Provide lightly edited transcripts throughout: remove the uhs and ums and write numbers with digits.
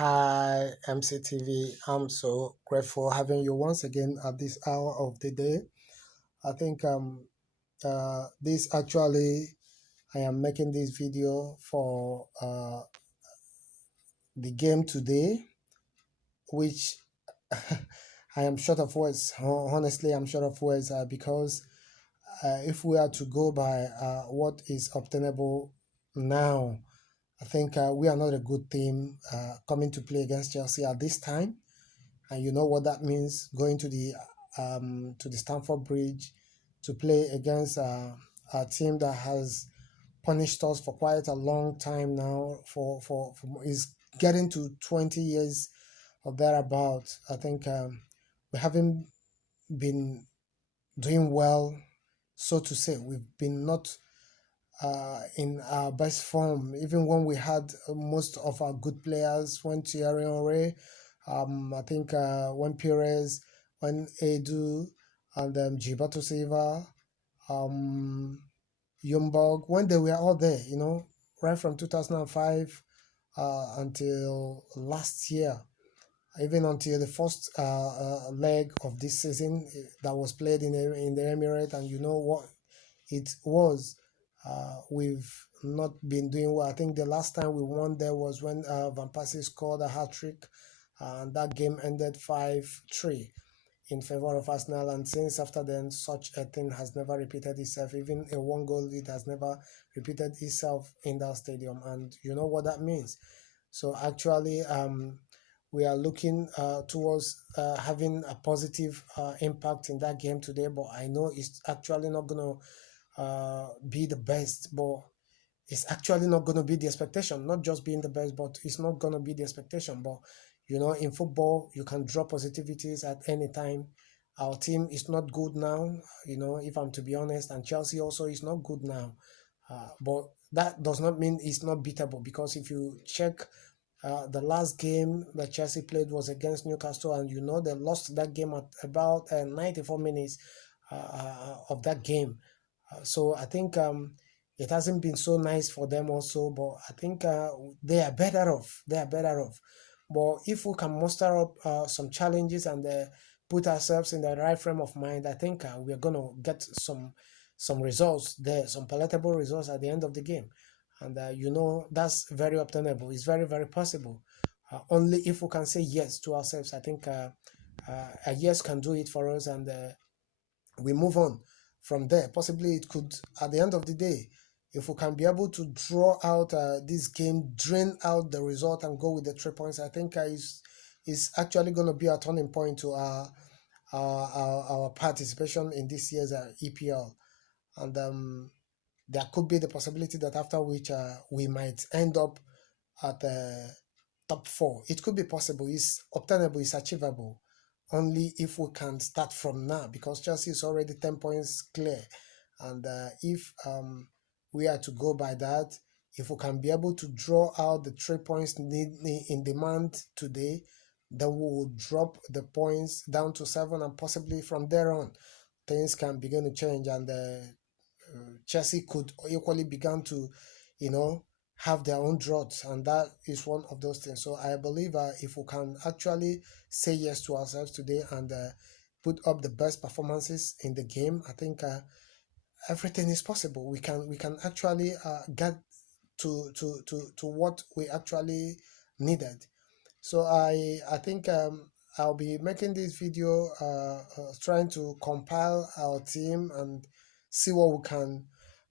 Hi, MCTV. I'm so grateful having you once again at this hour of the day. I think this actually I am making this video for the game today, which I am short of words. Honestly, I'm short of words because if we are to go by what is obtainable now, I think we are not a good team coming to play against Chelsea at this time. And you know what that means, going to the Stamford Bridge to play against a team that has punished us for quite a long time now. For is getting to 20 years or thereabout. I think we haven't been doing well, so to say. We've been not in our best form, even when we had most of our good players, when Thierry Henry, I think when Perez, when Edu, and Gilberto Silva, um, Ljungberg, when they were all there, right from 2005 until last year, even until the first leg of this season that was played in the Emirates, and you know what it was. We've not been doing well. I think the last time we won there was when Van Persie scored a hat trick, and that game ended 5-3 in favor of Arsenal. And since after then, such a thing has never repeated itself. Even a one goal lead has never repeated itself in that stadium. And you know what that means. So actually, we are looking towards having a positive impact in that game today. But I know it's actually not going to be the best, but it's actually not going to be the expectation. Not just being the best, but it's not going to be the expectation. But in football, you can draw positivities at any time. Our team is not good now, if I'm to be honest, and Chelsea also is not good now. But that does not mean it's not beatable, because if you check the last game that Chelsea played was against Newcastle, and they lost that game at about 94 minutes of that game. So I think it hasn't been so nice for them also, but I think they are better off. They are better off. But if we can muster up some challenges and put ourselves in the right frame of mind, I think we are going to get some results there, some palatable results at the end of the game. And that's very obtainable. It's very, very possible. Only if we can say yes to ourselves. I think a yes can do it for us, and we move on from there. Possibly it could, at the end of the day, if we can be able to draw out this game, drain out the result, and go with the 3 points, I think is actually going to be a turning point to our participation in this year's EPL. And there could be the possibility that after which we might end up at the top four. It could be possible. It's obtainable. It's achievable. Only if we can start from now, because Chelsea is already 10 points clear. And if we are to go by that, if we can be able to draw out the 3 points in demand today, then we will drop the points down to 7, and possibly from there on, things can begin to change, and Chelsea could equally begin to, have their own droughts, and that is one of those things. So I believe if we can actually say yes to ourselves today and put up the best performances in the game, I think everything is possible. We can actually get to what we actually needed. So I think I'll be making this video trying to compile our team and see what we can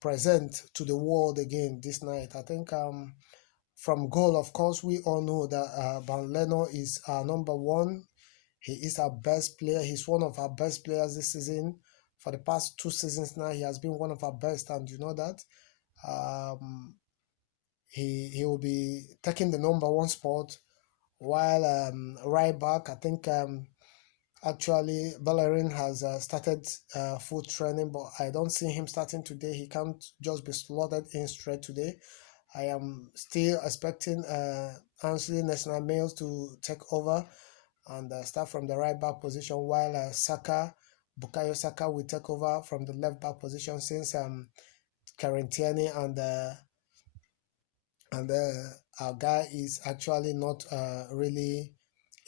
present to the world again this night. I think from goal, of course, we all know that Van Leno is our number one. He is our best player. He's one of our best players this season. For the past 2 seasons now, he has been one of our best, and you know that. Um, he will be taking the number one spot, while right back, I think actually Bellerin has started full training, but I don't see him starting today. He can't just be slotted in straight today. I am still expecting Ansley National-Males to take over and start from the right back position, while Bukayo Saka will take over from the left back position, since Kieran Tierney and and our guy is actually not really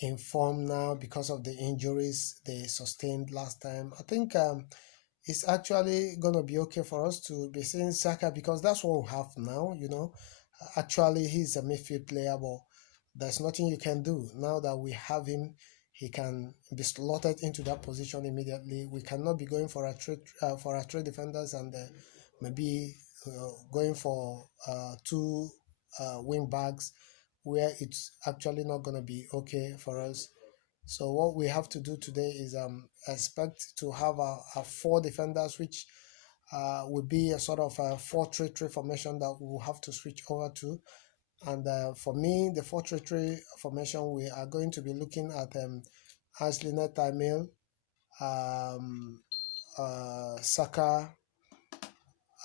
in form now because of the injuries they sustained last time. I think it's actually gonna be okay for us to be seeing Saka because that's what we have now. Actually, he's a midfield player, but there's nothing you can do now that we have him. He can be slotted into that position immediately. We cannot be going for our three defenders and maybe going for two wing backs where it's actually not going to be okay for us. So what we have to do today is expect to have a four defenders, which will be a sort of a 4-3-3 formation that we'll have to switch over to. And for me, the 4-3-3 formation, we are going to be looking at Ashley Tamil, um, Saka,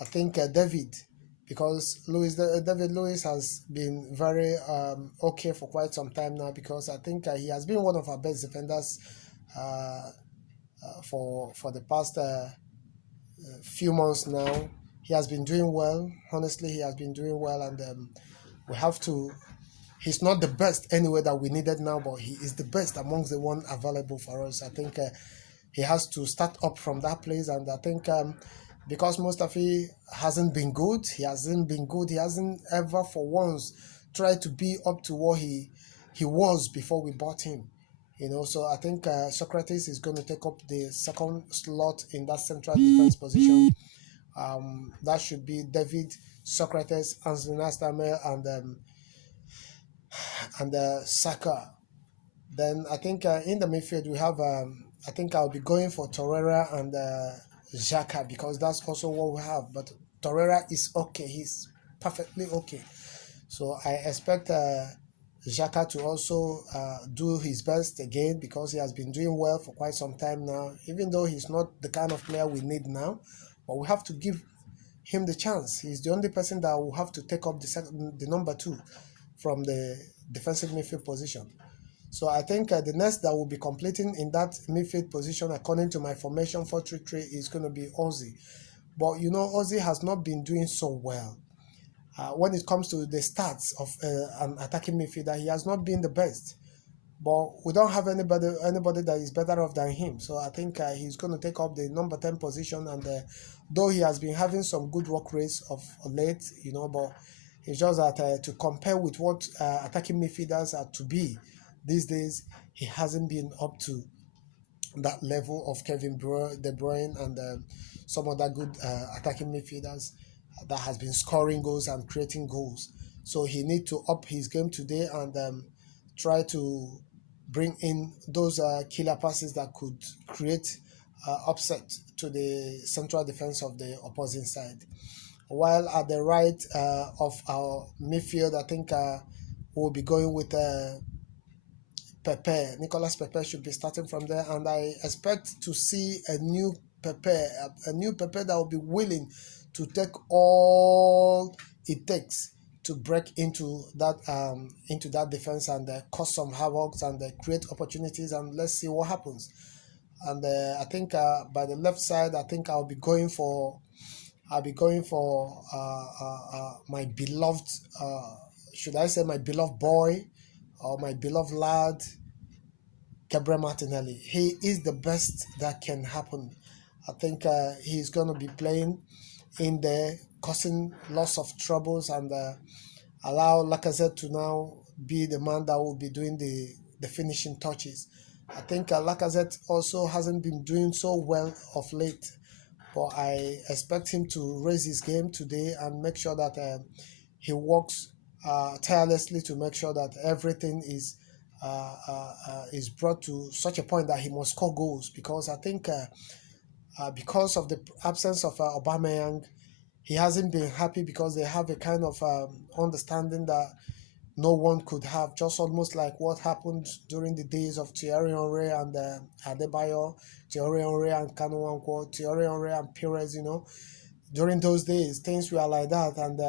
I think David, because David Lewis has been very okay for quite some time now because I think he has been one of our best defenders uh, for the past few months now. He has been doing well. Honestly, he has been doing well, and we have to. He's not the best anyway that we needed now, but he is the best amongst the one available for us. I think he has to start up from that place, and I think because Mustafi hasn't been good, he hasn't been good. He hasn't ever for once tried to be up to what he was before we bought him. So I think Socrates is going to take up the second slot in that central defense position. That should be David, Socrates, Anthony Nastame, and Saka. Then I think in the midfield we have. I think I'll be going for Torreira and Xhaka because that's also what we have. But Torreira is okay. He's perfectly okay. So I expect Xhaka to also do his best again because he has been doing well for quite some time now. Even though he's not the kind of player we need now, but we have to give him the chance. He's the only person that will have to take up the number 2 from the defensive midfield position. So I think the next that will be completing in that midfield position, according to my formation 4-3-3, is going to be Ozzy. But Ozzy has not been doing so well. When it comes to the stats of an attacking midfielder, he has not been the best. But we don't have anybody that is better off than him. So I think he's going to take up the number 10 position. And though he has been having some good work rates of late, but it's just that to compare with what attacking midfielders are to be these days, he hasn't been up to that level of Kevin De Bruyne and some other good attacking midfielders that has been scoring goals and creating goals. So he need to up his game today and try to bring in those killer passes that could create upset to the central defense of the opposing side. While at the right of our midfield, I think we'll be going with Pepe. Nicolas Pepe should be starting from there, and I expect to see a new Pepe that will be willing to take all it takes to break into that defense and cause some havoc and create opportunities, and let's see what happens. And I think by the left side, I think I'll be going for my beloved, should I say my beloved boy or my beloved lad, Gabriel Martinelli. He is the best that can happen. I think he's going to be playing in there, causing lots of troubles, and allow Lacazette to now be the man that will be doing the finishing touches. I think Lacazette also hasn't been doing so well of late, but I expect him to raise his game today and make sure that he works tirelessly to make sure that everything is brought to such a point that he must score goals, because I think because of the absence of Aubameyang, he hasn't been happy because they have a kind of understanding that no one could have, just almost like what happened during the days of Thierry Henry and Adebayo, Thierry Henry and Kanu Nwankwo, Thierry Henry and Perez. During those days, things were like that, and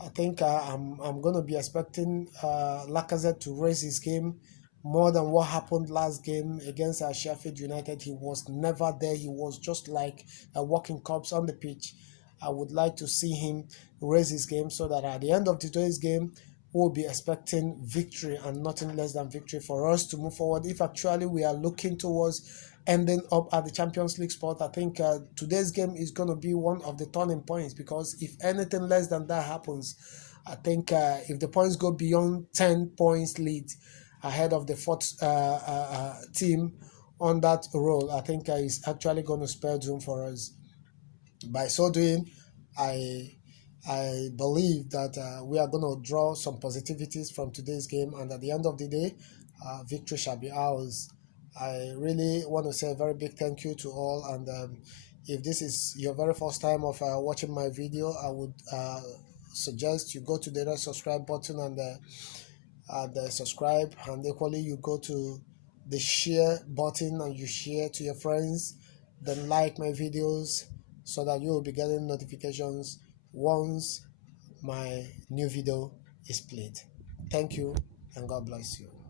I think I'm going to be expecting Lacazette to raise his game more than what happened last game against Sheffield United. He was never there. He was just like a walking corpse on the pitch. I would like to see him raise his game so that at the end of today's game, we'll be expecting victory and nothing less than victory for us to move forward. If actually we are looking towards ending up at the Champions League spot, I think today's game is going to be one of the turning points, because if anything less than that happens, I think if the points go beyond 10 points lead ahead of the fourth team on that role, I think it's actually going to spell doom for us. By so doing, I I believe that we are going to draw some positivities from today's game, and at the end of the day, victory shall be ours. I really want to say a very big thank you to all, and if this is your very first time of watching my video, I would suggest you go to the red subscribe button and subscribe, and equally you go to the share button and you share to your friends, then like my videos so that you will be getting notifications once my new video is played. Thank you and God bless you.